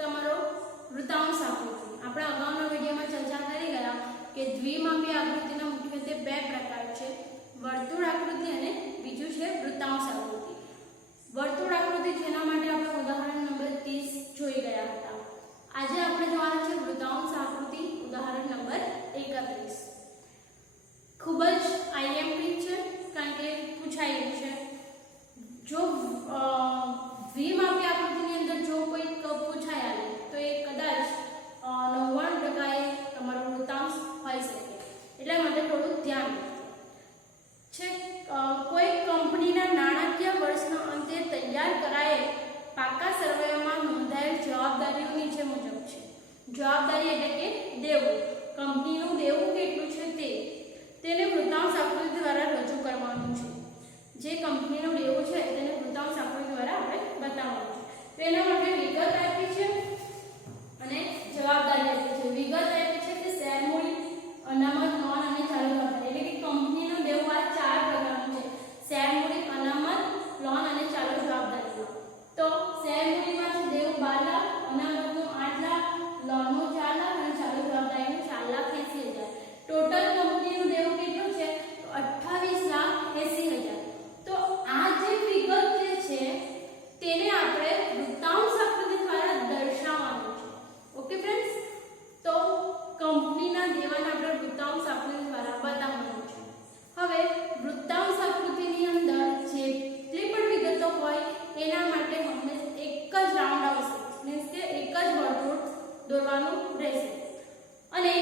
તમારો વૃત્તાંશ આકૃતિ. આપણે અગાઉના વિડીયોમાં ચર્ચા કરી ગયા કે દ્વિમાપી આકૃતિના મુખ્યત્વે બે પ્રકાર છે, વર્તુળ આકૃતિ અને બીજું છે વૃત્તાંશ આકૃતિ. વર્તુળ આકૃતિ જેના માટે આપણે ઉદાહરણ નંબર 30 જોઈ ગયા હતા. આજે આપણે જોવાના છે વૃત્તાંશ આકૃતિ ઉદાહરણ નંબર 31. ખૂબ જ આઈએમપી છે કારણ કે પૂછાયેલું છે. જો દ્વિમાપી આકૃતિની અંદર જો કોઈ પૂછાય આવે તો એ કદાચ 99% તમારો વૃત્તાંશ હોઈ શકે, એટલા માટે થોડું ધ્યાન છે. કોઈ કંપનીના નાણાકીય વર્ષના અંતે તૈયાર કરાયેલ પાકા સર્વેમાં નોંધાયેલ જવાબદારીઓ નીચે મુજબ છે. જવાબદારી એટલે કે દેવું, કંપનીનું દેવું કેટલું છે તેને વૃત્તાંશ આકૃતિ દ્વારા રજૂ કરવાનું છે. જે કંપનીનું દેવું છે તેને વૃત્તાંશ આકૃતિ દ્વારા આપણે બતાવવાનું છે. તો એના માટે વિગત આપી છે અને જવાબદારી આપી છે. વિગત આપી છે કે શેર મૂડી, અનામત, લોન અને ચાલુ જવાબદારી, એટલે કે કંપનીનું દેવું આ 4 પ્રકારનું છે: શેર મૂડી, અનામત, લોન અને ચાલુ જવાબદારી. તો શેર મૂડીમાં છે દેવું 12 લાખ, અનામતનું 8 લાખ, લોનનું 4 લાખ અને ચાલુ જવાબદારીનું 4,80,000. ટોટલ કંપનીનું દેવું કેટલું છે? તો 28,80,000. તો આ જે વિગત જે છે તેને આપણે વૃત્તાંશ આકૃતિ દ્વારા દર્શાવવાનું છે. ઓકે ફ્રેન્ડ્સ, તો કંપનીના દેવાને આપણે વૃત્તાંશ આકૃતિ દ્વારા બતાવવાનું છે. હવે વૃત્તાંશ આકૃતિની અંદર જેટલી પણ વિગતો હોય એના માટે હંમેશા એક જ રાઉન્ડ આવશે, મીન્સ કે એક જ વર્તુળ દોરવાનું રહેશે અને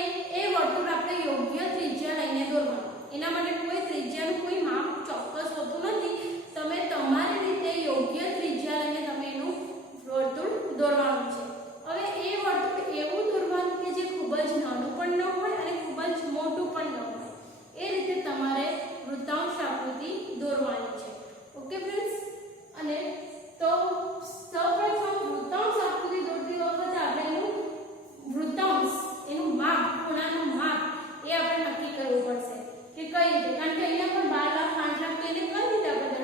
એ વર્તુળ આપણે યોગ્ય ત્રિજ્યા લઈને દોરવાનું. એના માટે કોઈ ત્રિજ્યાનું કોઈ માપ ચોક્કસ હોતું નથી. તમે તમારી રીતે યોગ્ય ત્રિજ્યા લઈને તમે એનું વર્તુળ દોરવાનું છે. હવે એ વર્તુળ એવું દોરવાનું કે જે ખૂબ જ નાનું પણ ન હોય અને ખૂબ જ મોટું પણ ન હોય. એ રીતે તમારે વૃત્તાંશ આકૃતિ દોરવાની છે. ઓકે ફ્રેન્ડ્સ, અને તો સૌપ્રથમ વૃત્તાંશ આકૃતિ દોરતી વખતે આપણે એનું વૃત્તાંશ, એનું માપ, ખૂણાનું માપ એ આપણે નક્કી કરવું પડશે કે કઈ રીતે, કારણ કે અહીંયા પણ 12 લાખ 8 લાખ તો એને કઈ રીતે આપણે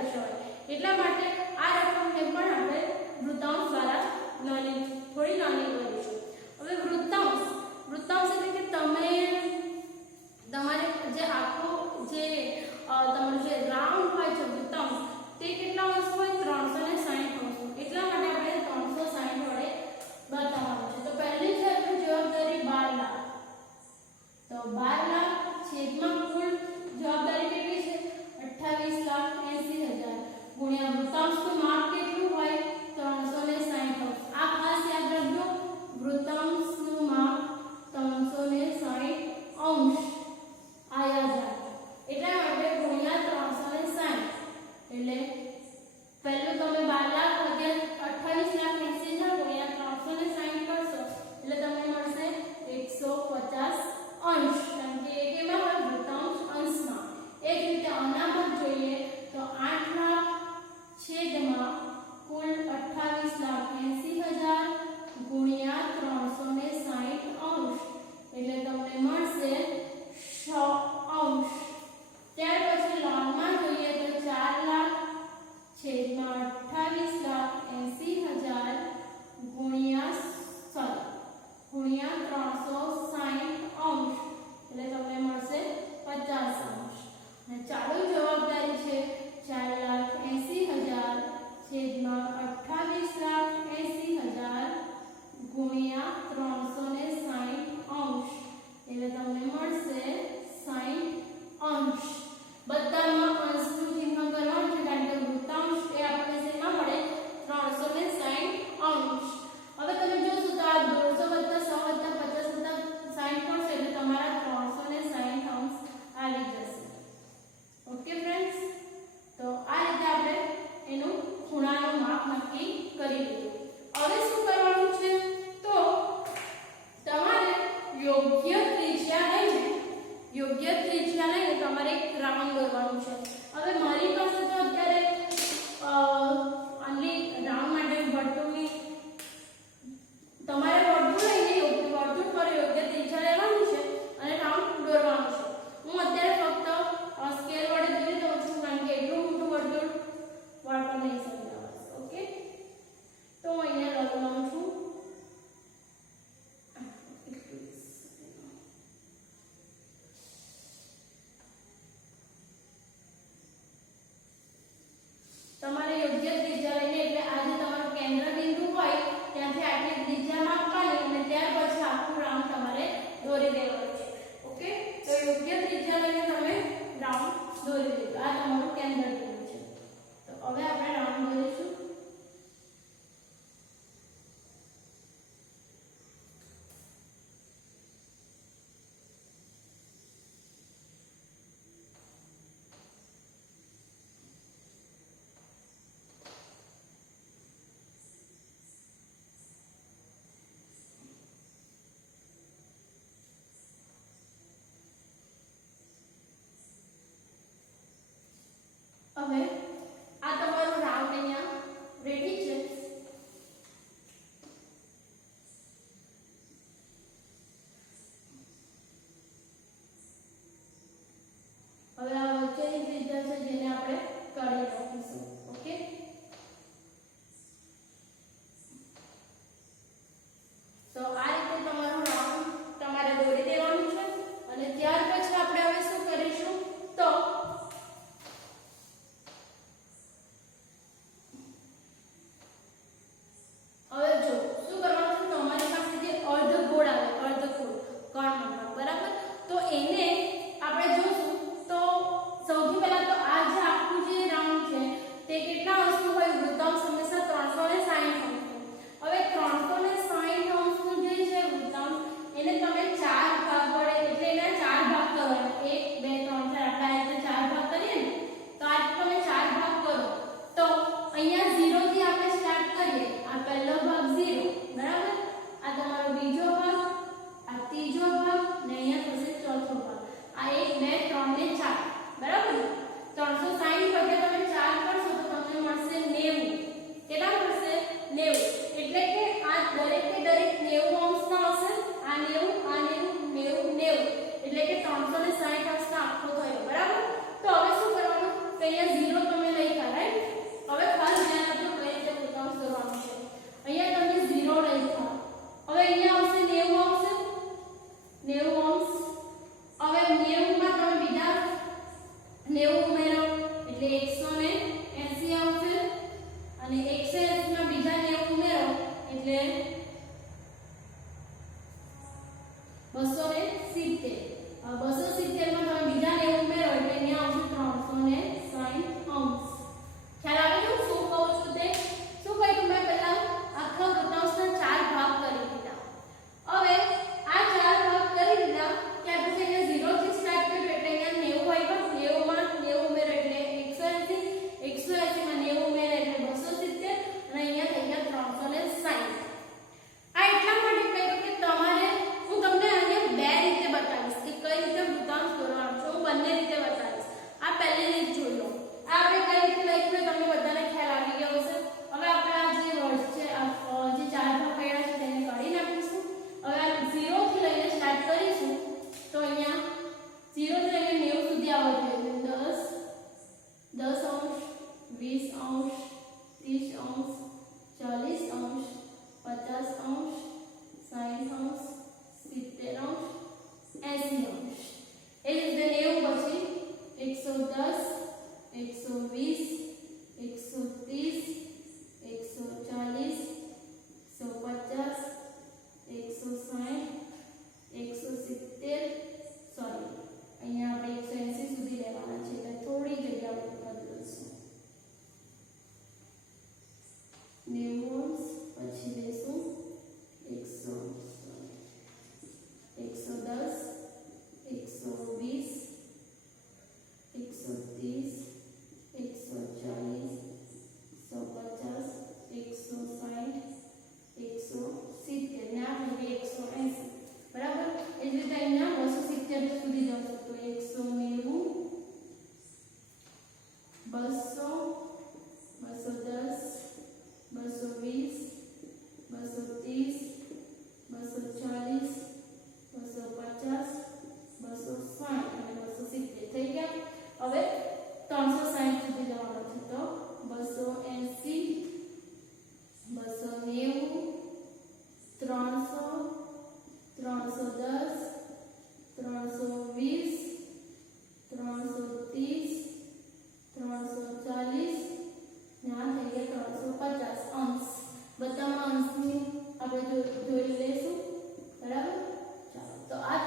દોરી દેવાનું છે. ઓકે, તો યોગ્ય ત્રિજ્યા લઈને તમે રાઉન્ડ દોરી દેજો. આ તમારું કેન્દ્ર બિંદુ છે. તો હવે આપણે રાઉન્ડ દોરીશું. હવે આ તમારું રાઉન્ડ અહીંયા રેડી છે. હવે આ વચ્ચેની ત્રિજ્યા છે જેને આપણે કાઢી નાખીશું. ઓકે, તો આ રીતે તમારું રાઉન્ડ તમારે દોરી દેવાનું છે. અને ત્યાર પછી આપણે હવે શું કરીશું, તો હવે જો શું કરવાનું છે, તમારી પાસે જે અર્ધગોળ આવે, અર્ધગોળ કર્ણમંડળ, બરાબર, તો એને આપણે જોશું. તો સૌથી પહેલા તો આ જે આખું જે રાઉન્ડ છે તે કેટલા અંશનું હોય, વૃત્તાંશ હંમેશા 360 અંશનું. હવે 360 અંશનું જે છે વૃત્તાંશ, એને તમે 4 ભાગ વડે, એટલે એના 4 ભાગ કરવાના. 1 2 3 4 આટલા રીતે 4 ભાગ કરીએ ને, તો આ તમે 4 ભાગ કરો. તો અહીંયા 0 થી આપણે સ્ટાર્ટ કરીએ. આ પહેલો ભાગ 0, બરાબર, આ તમારો બીજો ભાગ, આ ત્રીજો ભાગ, ને અહીંયા થશે ચોથો ભાગ. આ 1 2 3 ને 4, બરાબર. 360 વડે તમે 4 કરશો તો તમને મળશે 90. કેટલા મળશે? 90. એટલે કે આ દરેકે દરેક 90 અંશના હશે. આ 90, આ 90, 90, 90, એટલે કે 360 અંશનો આખો થયો, બરાબર. તો હવે શું કરવાનું, કે અહીંયા 0 તમે લખ્યા, રાઈટ. હવે ખાસ ધ્યાન આપજો કઈ રીતે વૃત્તાંશ દોરવાનું છે. અહીંયા તમે 0 લખ્યા. હવે અહીંયા આવશે 90 આવશે, 90 અંશ. હવે 90 માં તમે બીજા 90 ઉમેરો એટલે 180 આવશે. અને 180 માં બીજા 90 ઉમેરો એટલે 270. 270 માં તમે બીજા 90 ઉમેરો એટલે અહીંયા આવશે 360 અંશ. ખ્યાલ આવે છે શું કહું છું તે? શું કહ્યું મેં પહેલા? આખા વૃત્તાંશના 4 ભાગ કરી દીધા. હવે આ 4 ભાગ કરી દીધા ત્યાર પછી અહીંયા 0 થી સ્ટાર્ટ કર્યું એટલે અહીંયા 90 આવ્યા. 90 માં 90 ઉમેરો એટલે 180, 180 માં 90 ઉમેરો એટલે 270, અને અહીંયા થઈ ગયા 360. આ એટલા માટે કહ્યું કે તમારે, હું તમને અહીંયા બે રીતે બતાવીશ કે કઈ રીતે વૃત્તાંશ દોરવાનો છે. હું બંને રીતે બતાવીશ. આ પહેલી રીત જોઈ લો. આ આપણે કઈ રીતે લખ્યું તમને બધાને ખ્યાલ આવી ગયો હશે. હવે આપણે આ જે વર્ડ છે, આ જે 4 ભાગ પડ્યા છે તેને કાઢી નાખીશું. હવે આ 0 થી લઈને સ્ટાર્ટ કરીશું. તો અહીંયા 0 થી લઈને 90 સુધી આવવા જોઈએ. 10 અંશ, 20 અંશ, 30 અંશ, 40 અંશ, 50 અંશ, 60 અંશ, 70 અંશ, 80 અંશ. એ જ રીતે 90 પછી 110, 120, 130, 140, 150, 160, 170, સોરી અહીંયા આપણે 180 સુધી લેવાના છે એટલે થોડી જગ્યા બદલશું. 90 અંશ પછી લેશું 110, 120, 130, 140, 140, 150, 160, 170 ને આ થઈ ગઈ 180, બરાબર. એ જ રીતે અહીંયા 270 સુધી જશું તો 190, 200, 210, 220, 230, 240, 250, 260 અને 270 થઈ ગયા. હવે 360 સુધી જવાનું છે તો 280, 290, 300, 310, 320, 330, 340 ના થઈ ગયા 350 અંશ. બધામાં અંશની આપણે જોઈ લઈશું, બરાબર. ચાલો, તો આ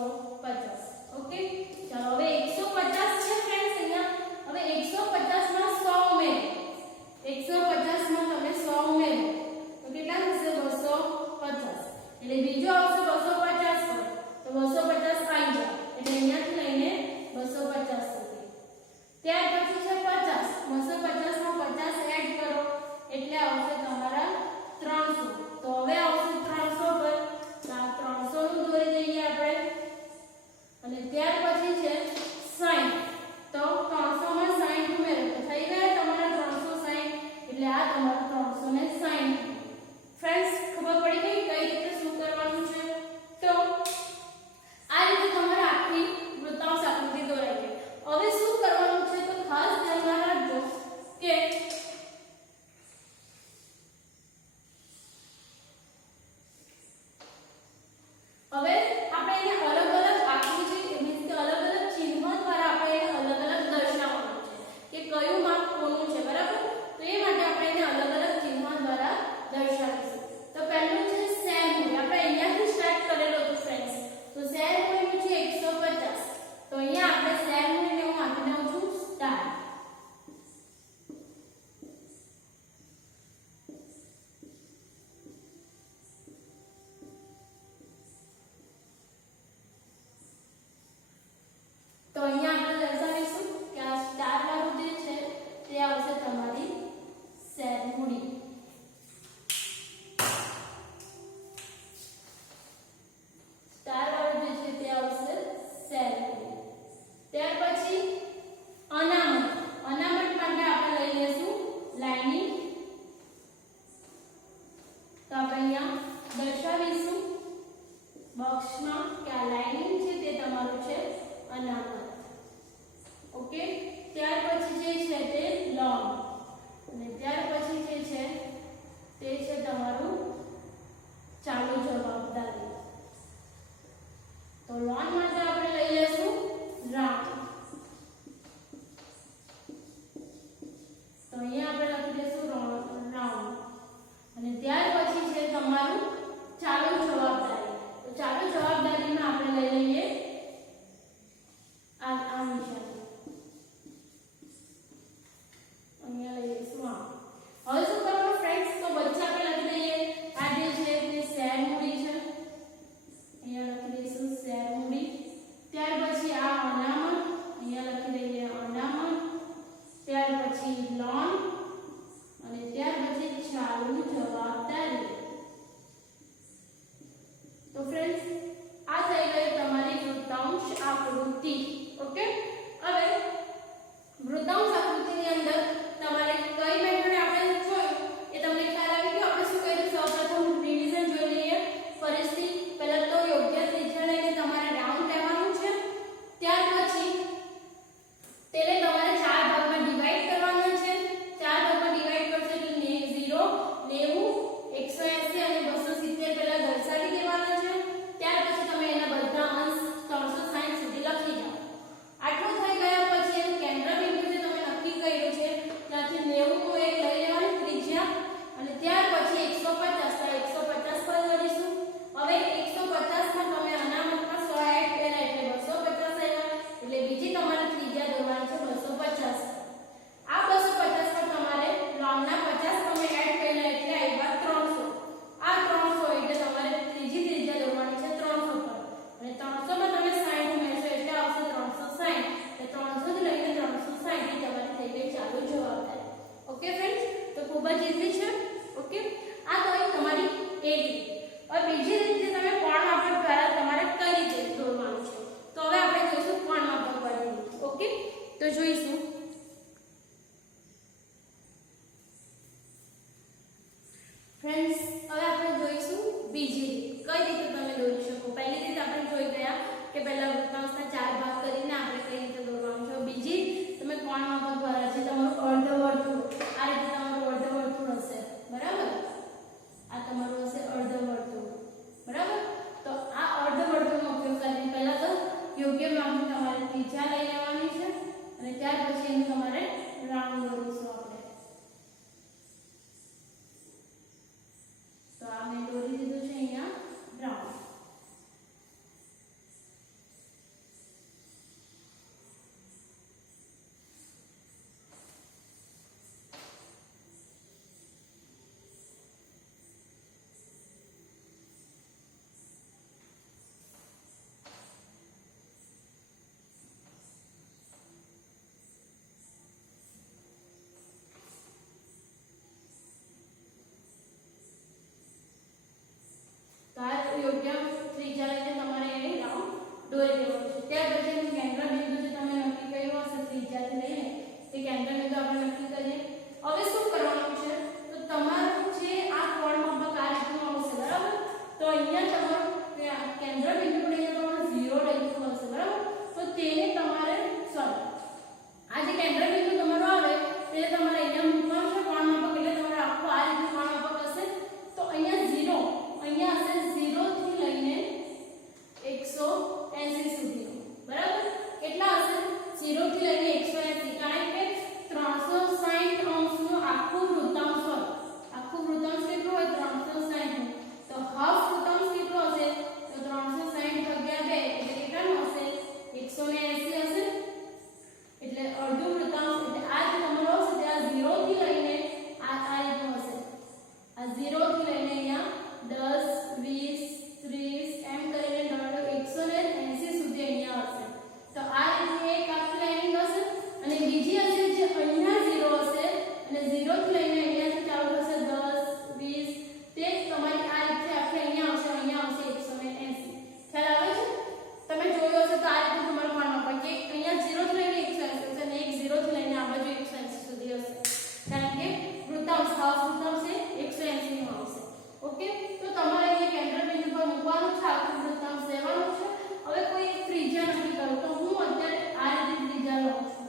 150. ઓકે, ચાલો હવે 150 છે ફ્રેન્ડ્સ અહીંયા. હવે 150 માં 100 ઉમેરો. 150 માં તમે 100 ઉમેરો તો કેટલા થશે? 250. એટલે બીજો આવશે 250 પર, તો 250 આવી જાય એટલે અહીંયાથી લઈને 250 સુધી. ત્યાર પછી છે 50. 250 માં 50 એડ કરો એટલે આવશે તમારા 300. તો હવે આવશે 300 પર, તો આ 300 નું દોરી દઈએ આપણે. અને ત્યાર પછી છે 60. તો 300 માં 60 ઉમેરો તો થઈ ગયા તમારા 360. એટલે આ તમારા 360. ફ્રેન્ડ્સ, ખબર પડી ગઈ કઈ રીતે શું કરવાનું છે? તો આ રીતે તમારે આખી વૃત્તાંશ આકૃતિ દોરાઈ ગઈ. હવે શું કરવાનું છે તો ખાસ ધ્યાનમાં રાખજો કે હવે આપણે એને અલગ અલગ આકૃતિ મીન્સ કે અલગ અલગ ચિહ્નો દ્વારા આપણે એને અલગ અલગ દર્શાવવાનું છે કે કયું માપ કોનું છે, બરાબર? તો એ માટે આપણે એને અલગ અલગ ચિહ્નો દ્વારા દર્શાવીશું. તો પહેલું છે શેર મૂડી. આપણે અહીંયાથી સ્ટાર્ટ કરેલો હતો ફ્રેન્ડ્સ. તો શેર મૂડીનું છે 150. તો અહીંયા આપણે શેર મૂડીને હું આપી દઉં છું સ્ટાર. તો અહીંયા આપણે દર્શાવીશું કે આ સ્ટાર વાળું જે છે તે આવશે તમારી શેર મૂડી. સ્ટાર વાળું જે છે તે આવશે શેર મૂડી. ત્યાર પછી અનામત. અનામત માટે આપણે લઈ લેશું લાઇનિંગ. તો આપણે અહીંયા દર્શાવીશું બોક્સમાં કે આ લાઇનિંગ છે તે તમારું છે અનામત. ઓકે, ત્યાર પછી જે છે તે લોન. અને ત્યાર પછી જે છે તે છે તમારું ચાલુ જવાબદારી. તો લોન માટે આપણે લઈ લેશું રાઉન્ડ. તો અહીંયા આપણે લખી દઈશું રાઉન્ડ. અને ત્યાર પછી છે તમારું ચાલુ જવાબદારી. તો ચાલુ જવાબદારીમાં આપણે લઈ લઈએ આ નિશાન. અહીંયા લઈ લઈશું આ. હવે શું કરવાનું ફ્રેન્ડ્સ? તો વચ્ચે આપણે લખી દઈએ આ જે છે તે શેર મૂડી છે. અહીંયા લખી દઈશું શેર મૂડી. ત્યાર પછી આ અનામત. અહીંયા લખી દઈએ અનામત. ત્યાર પછી લોન. અને ત્યાર પછી ચાલુ જવાબદારી. તો ફ્રેન્ડ્સ, આ થઈ ગઈ તમારી વૃત્તાંશ આકૃતિ. ઓકે, હવે વૃત્તાંશ આકૃતિની અંદર તમારે કઈ મેથડ આપણે જોયું એ તમને ખ્યાલ આવી ગયો. આપણે શું કર્યું? સૌપ્રથમ રિવિઝન જોઈ લઈએ ફરીથી. પહેલા તો યોગ્ય ત્રિજ્યા લઈને તમારે રાઉન્ડ લેવાનું છે. ત્યાર પછી તેને તમારે 4 ભાગમાં ડિવાઈડ કરવાના છે. 4 ભાગમાં ડિવાઈડ કરશો એટલે 0, 90, 180 અને 270 પહેલા દર્શાવી દેવાના છે. ત્યાર પછી તમે એના બધા અંશ 360 સુધી લખી જાઓ. આટલું થઈ ગયા પછી એનું કેન્દ્ર બિંદુ જે તમે નક્કી કર્યું છે ત્યાંથી 90 નું એક લઈ લેવાની ત્રિજ્યા. અને ત્યાર પછી 150 તો 150 પર દોરીશું. હવે 150 માં તમે અનામતમાં 100 એડ કર્યા એટલે 250 આવ્યા. એટલે બીજી તમારે ત્રિજ્યા દોરવાની છે 250. આ 250 માં તમારે લોનના 50 તમે એડ કર્યા એટલે આવ્યા 300. આ 300 એટલે તમારે ત્રીજી ત્રિજ્યા દોરવાની છે 300 પર. અને 300 માં તમે 60 ઉમેરશો એટલે આવશે 360. એટલે 300 થી લઈને 360 ની તમારી થઈ ગઈ ચાલુ જવાબદારી. ઓકે ફ્રેન્ડ્સ, તો ખૂબ જ ઈઝી છે. ઓકે, આ તો તમારી એક રીત. હવે બીજી રીત જે તમે કોણ માપક દ્વારા તમારે કઈ રીતે દોરવાનું છે. તો હવે આપણે જોઈશું કોણ માપક વાળી રીત. ઓકે, તો જોઈશું. ફ્રેન્ડ્સ, હવે આપણે જોઈશું બીજી રીત. કઈ રીતે તમે દોરી શકો. પહેલી રીત આપણે જોઈ ગયા કે પહેલા વૃત્તાંશના 4 ભાગ કરીને આપણે કઈ રીતે દોરવાનું છે. બીજી તમે કોણ માપક દ્વારા છે તમારું અર્ધવર્તુળ. આ રીતે તમારું અર્ધવર્તુળ હશે, બરાબર? આ તમારું હશે અર્ધવર્તુળ, બરાબર? તો આ અર્ધવર્તુળનો ઉપયોગ કરીને પહેલા તો યોગ્ય માપની તમારે ત્રિજ્યા લઈ લેવાની છે. અને ત્યાર પછી એનું તમારે રાઉન્ડ દોરીશું આપણે. તો આ મેં દોરી દીધું છે અહીંયા રાઉન્ડ. ઓકે, તો તમારે અહીંયા કેન્દ્ર બિંદુ પર મૂકવાનું છે, આખું વૃત્તાંશ લેવાનું છે. હવે કોઈ એક ત્રિજ્યા નક્કી કરો. તો હું અત્યારે આ રીતે ત્રિજ્યા લઉં છું.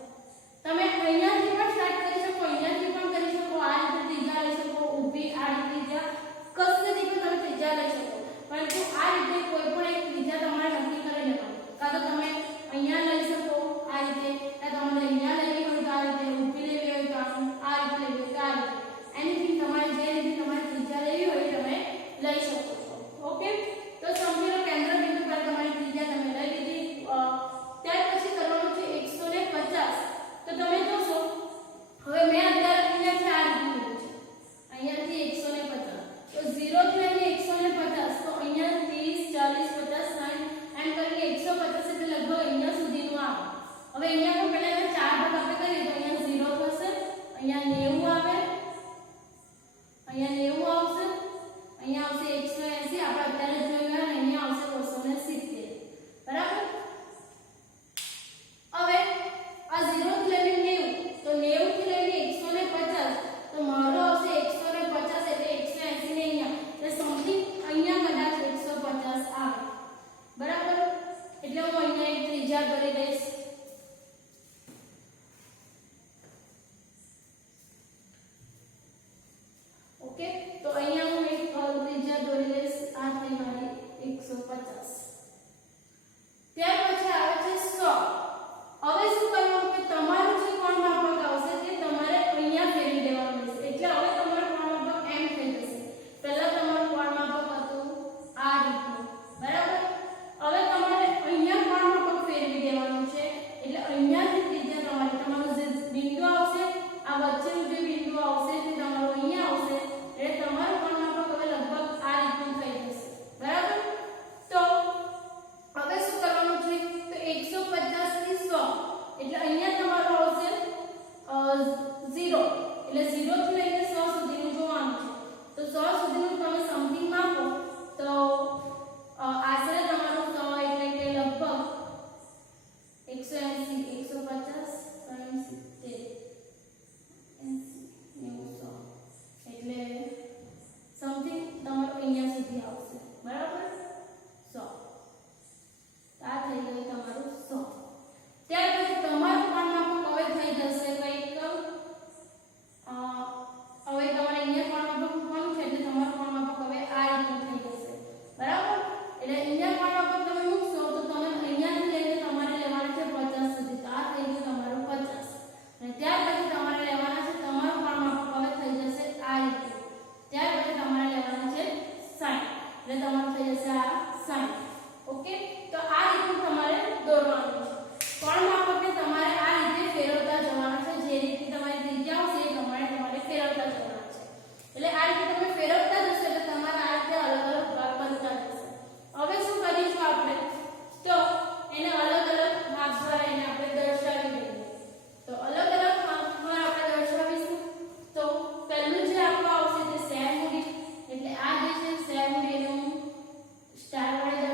તમે અહીંયાથી પણ સ્ટાર્ટ કરી શકો, અહીંયાથી પણ કરી શકો, આ રીતે ત્રિજ્યા લઈ શકો, ઊભી આડી ત્રિજ્યા, કશેથી પણ તમે ત્રિજ્યા લઈ શકો. પરંતુ આ રીતે કોઈ પણ એક ત્રિજ્યા તમારે નક્કી કરી લેવાની. કાં તો તમે અહીંયા લઈ શકો આ રીતે, કાં તમારે અહીંયા લેવી હોય તો આ રીતે, ઊભી લેવી હોય તો આ રીતે લેવી હોય તો આ રીતે. એનીથિંગ તમારે જે રીતે તમારે ત્રિજ્યા લેવી હોય તમે લઈ શકો છો. ઓકે, તો સમજી લો કેન્દ્ર બિંદુ પર તમારી ત્રિજ્યા તમે લઈ લીધી. ત્યાર પછી કરવાનું છે 150. તો તમે જોશો હવે મેં અત્યારે અહીંયાથી આ રીતે લીધું છે, અહીંયાથી 150. તો 0 થી લઈને 150, તો અહીંયા 30 40 50 60 એમ કરીને 150 એટલે લગભગ અહીંયા સુધીનું આવે. હવે અહીંયા પણ પહેલા એના 4 ભાગ આપણે કરીએ તો અહીંયા 0 થશે, અહીંયા 90 આવે, અહીંયા 90 આવશે, અહીંયા આવશે 180, આપણે અત્યારે જોયું અને અહીંયા આવશે 270. બરાબર. હવે આ 0 થી લઈને 90, તો 90 થી લઈને 150, તો મારો આવશે 150 એટલે 180 ને અહીંયા એટલે સમથિંગ અહીંયા કદાચ 150 આવે. બરાબર. એટલે હું અહીંયા એક ત્રિજ્યા દોરી દઈશ. ઓકે, તો અહીંયા હું એક ત્રિજ્યા દોરી દઈશ. આ થઈ મારી 150. ત્યાર પછી આવે છે 100. હવે શું કરવાનું કે તમારું જે કોણ માપક આવશે તે તમારે અહીંયા ફેરવી દેવાનું રહેશે. એટલે હવે તમારું કોણ માપક એમ થઈ જશે. પહેલા તમારું કોણ માપક હતું આ રીતનું. બરાબર. હવે તમારે અહીંયા કોણ માપક ફેરવી દેવાનું છે. એટલે અહીંયાથી ત્રિજ્યા તમારું જે બિંદુ આવશે, આ વચ્ચેનું જે બિંદુ આવશે તે તમારું અહીંયા આવશે. એટલે તમારું કોણ માપક હવે લગભગ આ રીતનું થઈ જશે. બરાબર. તો હવે શું કરવાનું છે તો 150 થી 100 એટલે અહીંયા તમારું આવશે 0 એટલે 0 થી લઈને 100 સુધીનું જોવાનું છે. તો 100 સુધીનું તમે સમથિંગ માપો તો આશરે તમારું 100 એટલે કે લગભગ 180 150 60 70 એટલે સમથિંગ તમારું અહીંયા સુધી આવશે. બરાબર. 100 આ થઈ ગયું તમારું 100. ત્યાર પછી તમારું કોણ માપક હવે થઈ જશે કંઈક હવે તમારે અહીંયા કોણ માપક મૂકવાનું છે એટલે તમારું કોણ માપક હવે આ રીતનું થઈ જશે. બરાબર. એટલે અહીંયા કોણ માપક તમે મૂકશો તો તમે અહીંયાથી લઈને તમારે લેવાના છે 50 સુધી. તો આ થઈ ગયું તમારું 50. અને ત્યાર પછી તમારે લેવાના છે તમારું કોણ માપક હવે થઈ જશે આ રીતનું. ત્યાર પછી તમારે લેવાના છે 60 એટલે તમારું થઈ જશે આ 60. ઓકે, તો આ રીતનું તમારે દોરવાનું છે. કોણ માપકને તમારે આ રીતે ફેરવતા જવાના છે. જે રીતે તમારી ત્રિજ્યા આવશે એ પ્રમાણે તમારે ફેરવતા જવાના છે. એટલે આ રીતે તમે ફેરવતા જશો એટલે તમારા આ રીતે અલગ અલગ ભાગ બનતા જશે. હવે શું કરીશું આપણે તો એને અલગ અલગ ભાગ દ્વારા એને આપણે દર્શાવી દઈએ. તો અલગ અલગ ભાગ દ્વારા આપણે દર્શાવીશું. તો પહેલું જે આપણું આવશે તે શેર મૂડી. એટલે આ જે છે શેર મૂડી એને હું સ્ટાર વડે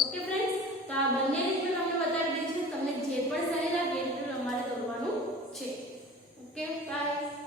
ઓકે ફ્રેન્ડ્સ, તો આ બંને રીત મેં તમને બતાવી દીધી છે. તમને જે પણ સારી લાગે એ અમારે દોરવાનું છે. Okay, by.